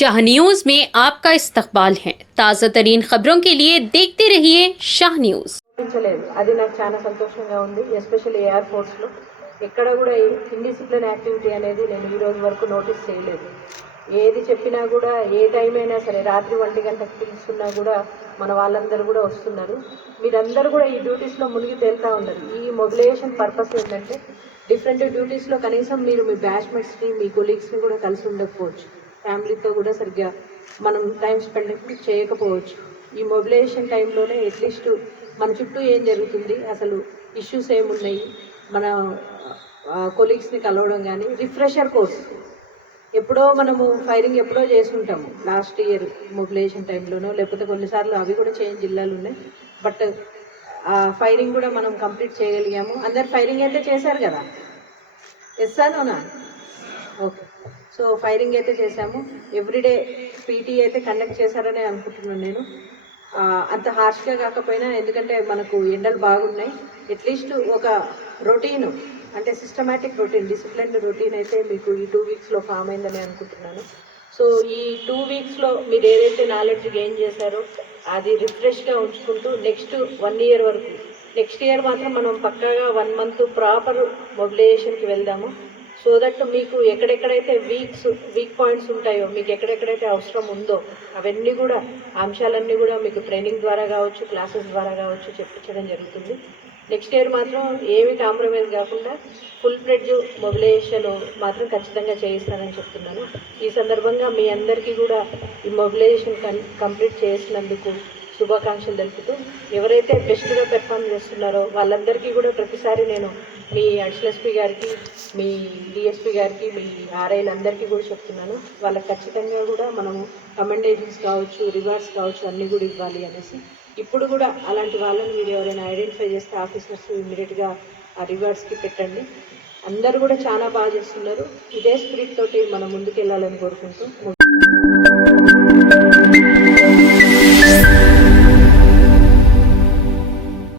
Shah news में आपका इस्तकबाल है। ताज़ा तरीन खबरों के लिए देखते रहिए शाह न्यूज। అది నాకు చాలా సంతోషంగా ఉంది. ఎస్పెషల్లీ ఎయిర్ ఫోర్స్లో ఎక్కడ కూడా ఇండిసిప్లిన్ యాక్టివిటీ అనేది నేను ఈ రోజు వరకు నోటీస్ చేయలేదు. ఏది చెప్పినా కూడా ఏ టైం అయినా సరే రాత్రి 1 గంటకు పిలుస్తున్నా కూడా మన వాళ్ళందరూ కూడా వస్తున్నారు. మీరందరూ కూడా ఈ డ్యూటీస్లో మునిగి తేలుతూ ఉన్నారు. ఈ మొబిలైజేషన్ పర్పస్ ఏంటంటే డిఫరెంట్ డ్యూటీస్లో కనీసం మీరు మీ బ్యాచ్మెట్స్ని మీ కొలీగ్స్ని కూడా కలిసి ఉండకపోవచ్చు, ఫ్యామిలీతో కూడా సరిగ్గా మనం టైం స్పెండ్ చేయకపోవచ్చు. ఈ మొబిలైజేషన్ టైంలోనే అట్లీస్ట్ మన చుట్టూ ఏం జరుగుతుంది, అసలు ఇష్యూస్ ఏమున్నాయి, మన కొలీగ్స్ని కలవడం కానీ రిఫ్రెషర్ కోర్స్ ఎప్పుడో మనము ఫైరింగ్ ఎప్పుడో చేసుకుంటాము లాస్ట్ ఇయర్ మొబిలైజేషన్ టైంలోనో, లేకపోతే కొన్నిసార్లు అవి కూడా చేయని జిల్లాలు ఉన్నాయి. బట్ ఆ ఫైరింగ్ కూడా మనం కంప్లీట్ చేయగలిగాము. అందరు ఫైరింగ్ అయితే చేశారు కదా, ఎస్సానోనా? ఓకే. సో ఫైరింగ్ అయితే చేశాము. ఎవ్రీడే పీటీ అయితే కండక్ట్ చేశారని అనుకుంటున్నాను నేను. అంత హార్ష్గా కాకపోయినా, ఎందుకంటే మనకు ఎండలు బాగున్నాయి. అట్లీస్ట్ ఒక రొటీన్ అంటే సిస్టమాటిక్ రొటీన్, డిసిప్లిన్ రొటీన్ అయితే మీకు ఈ 2 వీక్స్లో ఫామ్ అయిందని అనుకుంటున్నాను. సో ఈ 2 వీక్స్లో మీరు ఏదైతే నాలెడ్జ్ గెయిన్ చేశారో అది రిఫ్రెష్గా ఉంచుకుంటూ నెక్స్ట్ 1 ఇయర్ వరకు, నెక్స్ట్ ఇయర్ మాత్రం మనం పక్కాగా 1 మంత్ ప్రాపర్ మొబిలైజేషన్కి వెళ్దాము. సో దట్ మీకు ఎక్కడెక్కడైతే వీక్ పాయింట్స్ ఉంటాయో, మీకు ఎక్కడెక్కడైతే అవసరం ఉందో అవన్నీ కూడా అంశాలన్నీ కూడా మీకు ట్రైనింగ్ ద్వారా కావచ్చు, క్లాసెస్ ద్వారా కావచ్చు చెప్పించడం జరుగుతుంది. నెక్స్ట్ ఇయర్ మాత్రం ఏమి కాంప్రమైజ్ కాకుండా ఫుల్ ఫ్లెడ్జ్ మొబిలైజేషన్ మాత్రం ఖచ్చితంగా చేయిస్తానని చెప్తున్నాను. ఈ సందర్భంగా మీ అందరికీ కూడా ఈ మొబిలైజేషన్ కంప్లీట్ చేసినందుకు శుభాకాంక్షలు తెలుపుతూ, ఎవరైతే బెస్ట్గా పెర్ఫామ్ చేస్తున్నారో వాళ్ళందరికీ కూడా ప్రతిసారి నేను మీ అడిషనల్ ఎస్పీ గారికి, మీ డిఎస్పీ గారికి, మీ ఆర్ఐలందరికీ కూడా చెప్తున్నాను, వాళ్ళకి ఖచ్చితంగా కూడా మనము కమెండేషన్స్ కావచ్చు, రివార్డ్స్ కావచ్చు అన్నీ కూడా ఇవ్వాలి అనేసి. ఇప్పుడు కూడా అలాంటి వాళ్ళని మీరు ఎవరైనా ఐడెంటిఫై చేస్తే ఆఫీసర్స్ ఇమ్మీడియట్గా ఆ రివార్డ్స్కి పెట్టండి. అందరూ కూడా చాలా బాగా చేస్తున్నారు. ఇదే స్పిరిట్ తోటి మనం ముందుకు వెళ్ళాలని కోరుకుంటూ